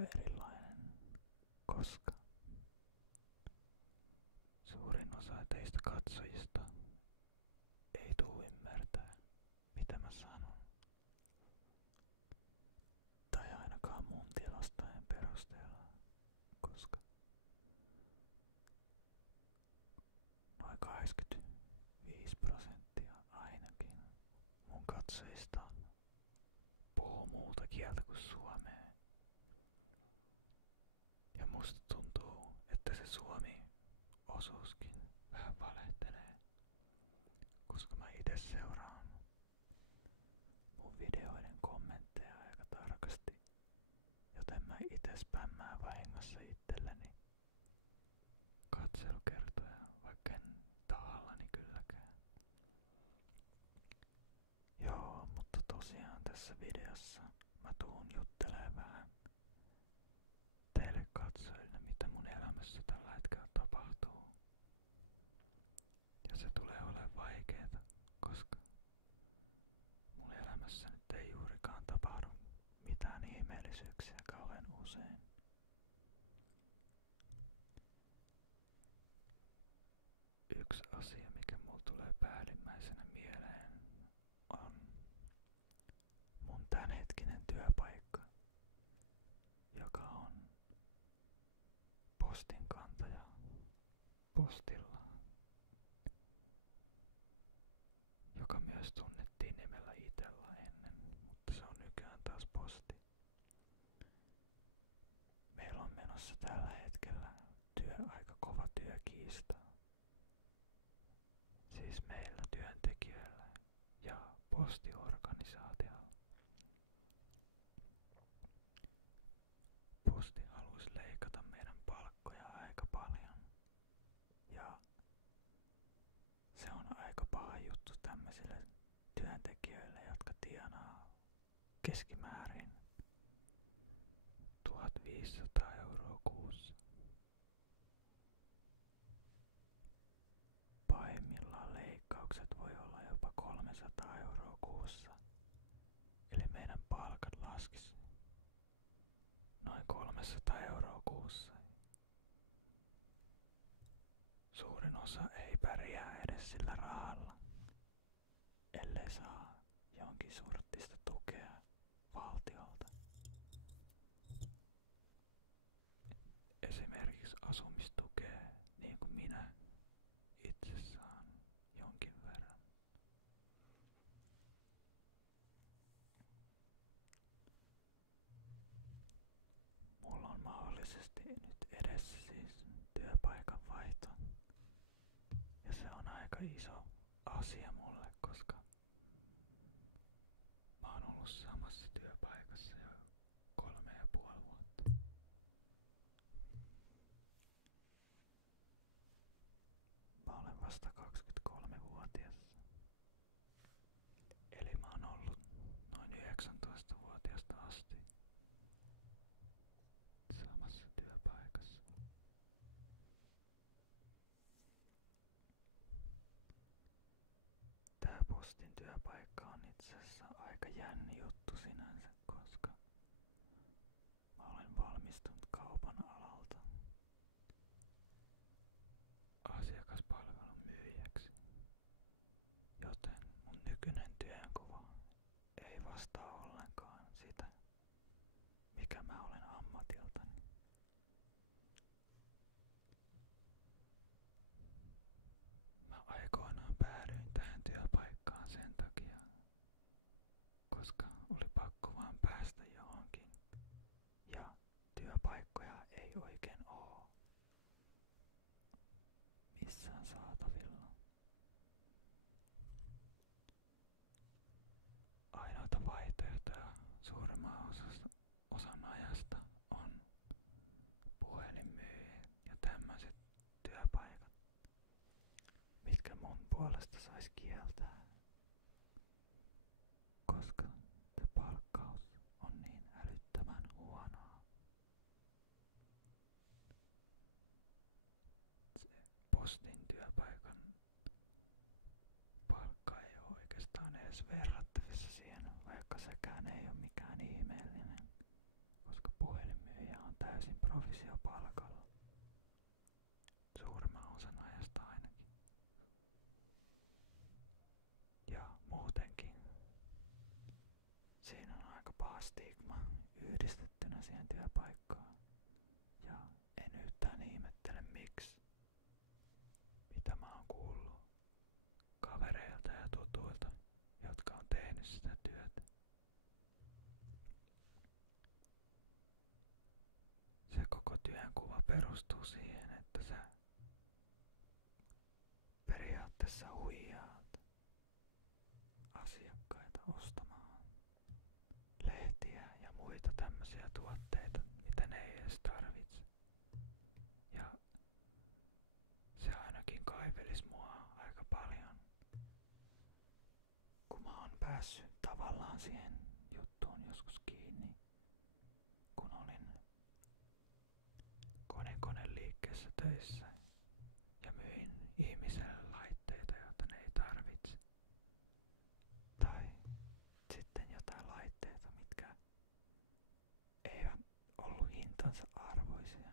erilainen, koska suurin osa teistä katsojista ei tuu ymmärtää, mitä mä sanon. Tai ainakaan mun tilastojen perusteella, koska noin 85% ainakin mun katsojista puhuu muuta kieltä kuin suomea. Ja musta tuntuu, että se suomi-osuuskin vähän valehtelee, koska mä ite seuraan mun videoiden kommentteja aika tarkasti, joten mä ite spämmään vahingossa itselleni katselukertoja, vaikka en tahallani kylläkään. Joo, mutta tosiaan tässä videossa mä tuun juttelemaan vähän teille katsojille, mitä mun elämässä tällä hetkellä tapahtuu. Ja se tulee olemaan vaikeeta, koska mun elämässä nyt ei juurikaan tapahdu mitään ihmeellisyyksiä kauhean usein. Yksi asia, mikä mulla tulee päällimmäisenä mieleen, on mun tämänhetkinen työpaikka, joka on postinkantaja postilla, joka myös tunnettiin nimellä Itella ennen, mutta se on nykyään taas Posti. Meillä on menossa tällä hetkellä aika kova työkiista. Siis meillä työntekijöillä ja postiorganisaatiolla. Posti haluaisi leikata meidän palkkoja aika paljon. Ja se on aika paha juttu tämmöisille työntekijöille, jotka tienaa keskimäärin 1500 € kuussa. Pahimmillaan leikkaukset voi olla jopa 300 € kuussa. Eli meidän palkat laskisi noin 300 € kuussa. Suurin osa ei pärjää edes sillä rahalla, ellei saa jonkin sortista tukea valtiolta. Esimerkiksi asumistukea, niin kuin minä itse saan jonkin verran. Mulla on mahdollisesti nyt edessä siis työpaikan vaihto. Ja se on aika iso asia mulle, koska mä oon ollut samassa työpaikassa jo 3,5 vuotta. Mä olen vasta 23-vuotias. Eli mä oon ollut noin 19-vuotiaasta asti samassa työpaikassa. Tää postin työpaikka on itse asiassa aika jänni juttu sinänsä, koska mä olen valmistunut kaupan alalta asiakaspalvelun myyjäksi, joten mun nykyinen työnkuva ei vastaa ollenkaan sitä, mikä mä olen ammatiltani. Mä aikoinaan päädyin tähän työpaikkaan sen takia, koska oli pakko vaan päästä johonkin. Ja työpaikkoja ei oikein oo missään saatavilla. Ainoita vaihtoehtoja suurimman osan ajasta on puhelinmyyjä ja tämmöiset työpaikat, mitkä mun puolesta sais kieltää, koska se palkkaus on niin älyttömän huonoa. Se postin työpaikan palkka ei ole oikeastaan edes verrattavissa siihen, vaikka sekään ei ole mikään ihmeellinen, koska puhelinmyyjä sama stigma yhdistettynä siihen työpaikkaan. Ja en yhtään ihmettele miksi, mitä mä oon kuullut kavereilta ja tutuilta, jotka on tehnyt sitä työtä. Se koko työnkuva perustuu siihen, että sä periaatteessa huijaat asiakkaita ostamaan lehtiä ja muita tämmöisiä tuotteita, mitä ne ei edes tarvitse. Ja se ainakin kaivelis mua aika paljon, kun mä oon päässyt tavallaan siihen juttuun joskus kiinni, kun olin koneliikkeessä töissä ja myin ihmiselle laitteita, joita ne ei tarvitse. Tai sitten jotain laitteita, mitkä eivät ollut hintansa arvoisia.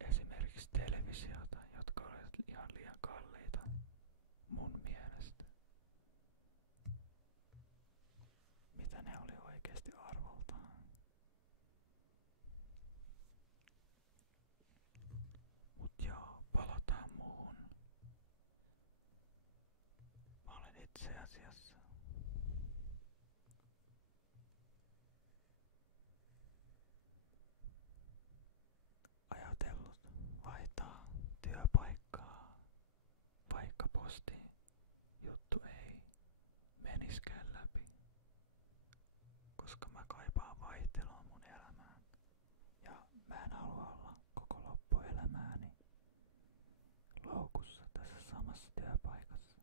Esimerkiksi televisiota, jotka olivat ihan liian kalliita mun mielestä. Mitä ne oli oikeasti arvoltaan. Mut joo, palataan muuhun. Mä olen itse asiassa ajatellut vaihtaa työpaikkaa, vaikka posti juttu ei meniskään läpi, koska mä kaipaan vaihtelua mun elämään ja mä en halua olla koko loppuelämääni loukussa tässä samassa työpaikassa.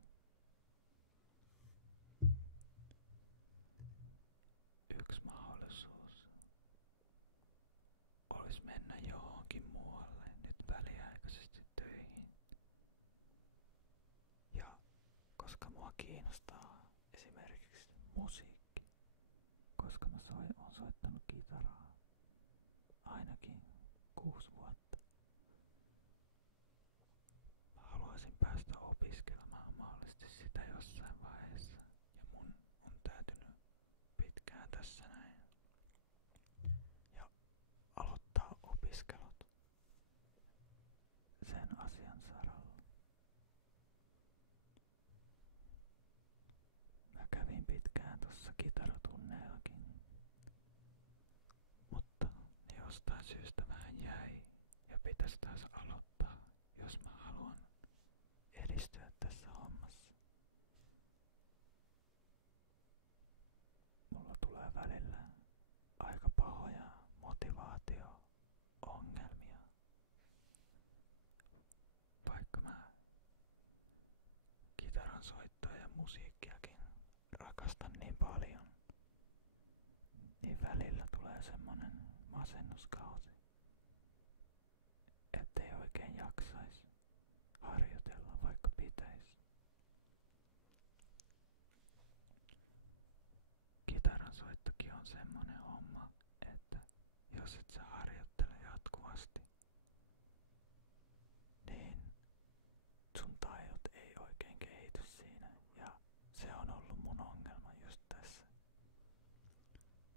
Yksi mahdollisuus olisi mennä johonkin muualle nyt väliaikaisesti töihin. Ja koska mua kiinnostaa esimerkiksi musiikki, koska mä oon soittanut kitaraa ainakin 6 vuotta. Mä haluaisin päästä opiskelemaan mahdollisesti sitä jossain vaiheessa ja mun on täytynyt pitkään tässä näin ja aloittaa opiskelut sen asian saralla. Mä kävin pitkään tossa kitaratunneellakin, mutta ne jostain syystä vähän jäi ja pitäisi taas aloittaa, jos mä haluan edistyä tässä hommassa. Mulla tulee välillä aika pahoja motivaatio-ongelmia, vaikka mä kitaran soittoa ja musiikkiakin rakastan niin paljon, niin välillä tulee semmonen masennuskausi, ettei oikein jaksais harjoitella vaikka pitäis. Kitaran soittokin on semmonen homma, että jos et sä harjoittele jatkuvasti, niin sun taidot ei oikein kehity siinä ja se on ollut mun ongelma just tässä.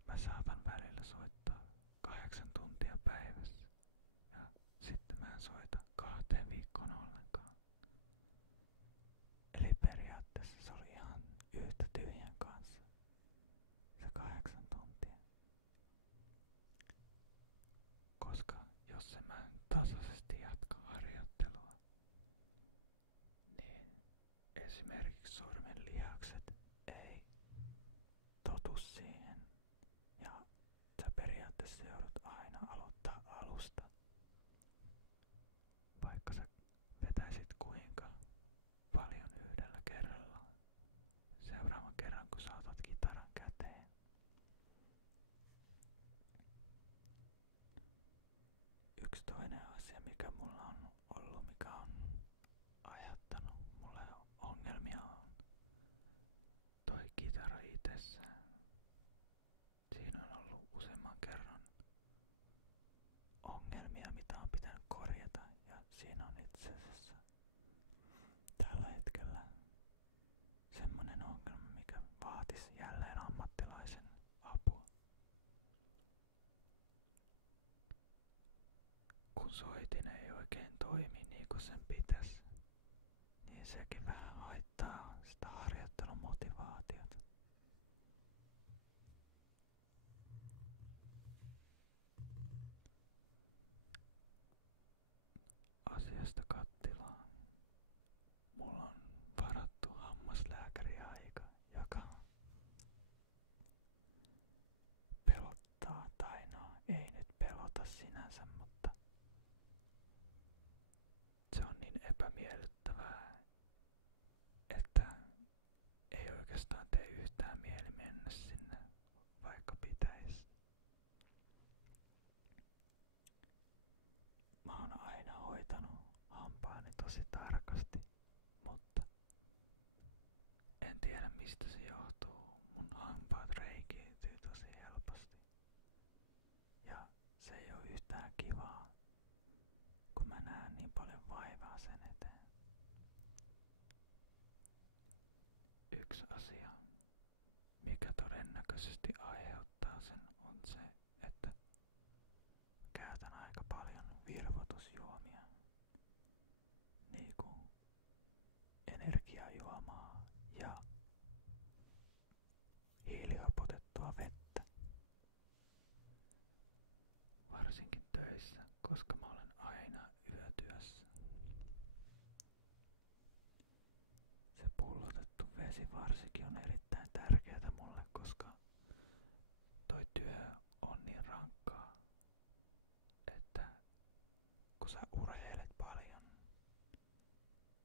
Mä saatan välillä soittaa 8 tuntia päivässä ja sitten mä en soita 2 viikkoon ollenkaan. Eli periaatteessa se oli ihan yhtä tyhjän kanssa se 8 tuntia. Koska jos en mä tasaisesti jatka harjoittelua, niin esimerkiksi sormen lihakset ei totu siihen ja sä periaatteessa joudut aina aloittaa alusta. Vaikka sä vetäisit kuinka paljon yhdellä kerralla seuraavan kerran kun sä otat kitaran käteen. Yksi toinen asia mikä mulla on ollut, mikä on aiheuttanut mulle ongelmia on toi kitara itsessään. Siinä on ollut useamman kerran ongelmia mitä on pitänyt korjata ja siinä on itse asiassa tällä hetkellä semmonen ongelma mikä vaatii kun soitin ei oikein toimi niin kuin sen pitäisi, niin sekin vähän haittaa sitä harjoittelumotivaatiota. Asiasta kattilaan. Mulla on varattu hammaslääkäriaika, joka pelottaa, tai no ei nyt pelota sinänsä, mutta se on niin epämiellyttävää, että ei oikeastaan tee yhtään mieli mennä sinne, vaikka pitäisi. Mä oon aina hoitanut hampaani tosi tarkasti, mutta en tiedä mistä se johtuu. Mun hampaat reikiytyy tosi helposti. Ja se ei oo yhtään kivaa, kun mä näen niin paljon vaivaa sen eteen. Yksi asia, mikä todennäköisesti aiheuttaa sen, on se, että käytän aika paljon virvoitusjuomia, niinku energiajuomaa ja hiilihapotettua vettä. Varsinkin töissä, koska mä olen aina yötyössä. Se pullotettu vesi varsinkin on erittäin tärkeää mulle, koska toi työ on niin rankkaa, että kun sä urheilet paljon,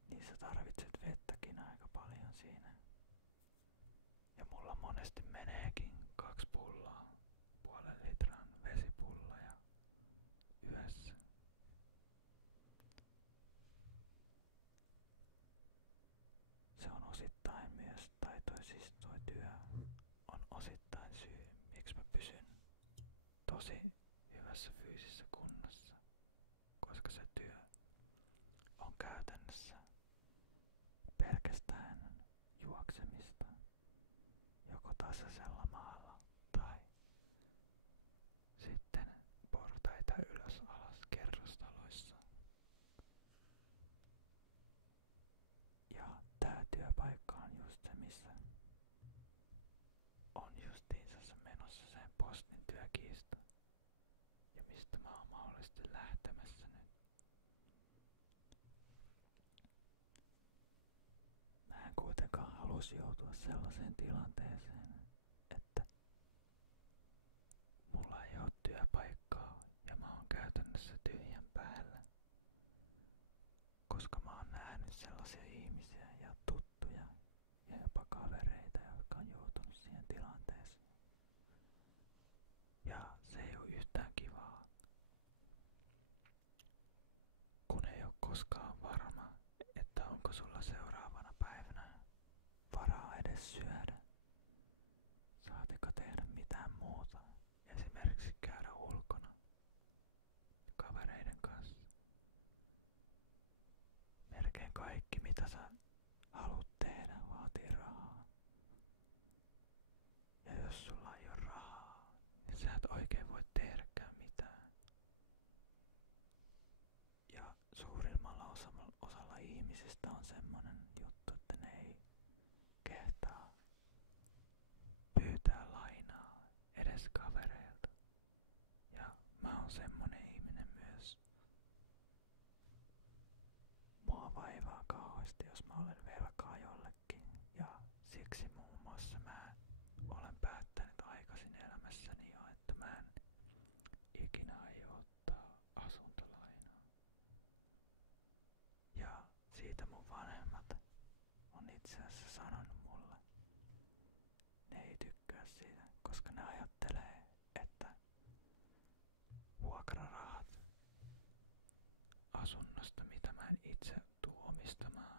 niin sä tarvitset vettäkin aika paljon siinä. Ja mulla monesti meneekin 2 pulloa, 0,5 litran vesipulloja yössä. Se on osittain myös, tai toi työ on osittain syy, miksi mä pysyn tosi hyvässä fyysisessä kunnossa, koska se työ on käytännössä pelkästään juoksemista, joko tasaisella maalla tai sitten portaita ylös alas kerrostaloissa. Ja tää työpaikka on just se, missä on justiinsa se menossa sen postin työkiista. Ja mistä mä oon mahdollisesti lähtemässä nyt. Mä en kuitenkaan halus joutua sellaiseen tilanteeseen, että mulla ei oo työpaikkaa ja mä oon käytännössä tyhjän päällä. Koska mä oon nähnyt sellaisia ihmisiä ja tuttuja ja jopa kavereita, jotka on joutunut siihen tilanteeseen. Ja se ei oo yhtään kivaa, kun ei oo koskaan varma, että onko sulla seuraavana päivänä varaa edes syödä. Saatika tehdä mitään muuta, esimerkiksi käydä ulkona kavereiden kanssa. Melkein kaikki mitä sä haluat tehdä vaatii rahaa. Ja jos sulla ei oo rahaa, niin sä et oikein voi tehdäkään mitään. Ja suurimmalla osalla ihmisistä on semmonen juttu, että ne ei kehtaa pyytää lainaa edes kavereilta. Ja mä oon semmonen ihminen myös. Mua vaivaa kauheasti, jos mä olen velkaa jollekin. Ja siksi muun muassa mä olen päättänyt aikaisin elämässäni jo, että mä en ikinä aio ottaa asuntolainaa. Ja siitä mun vanhemmat on itse asiassa sanonut mulle. Ne ei tykkää siitä, koska ne ajattelee, että vuokrarahat asunnosta, mitä mä en itse tuu omistamaan,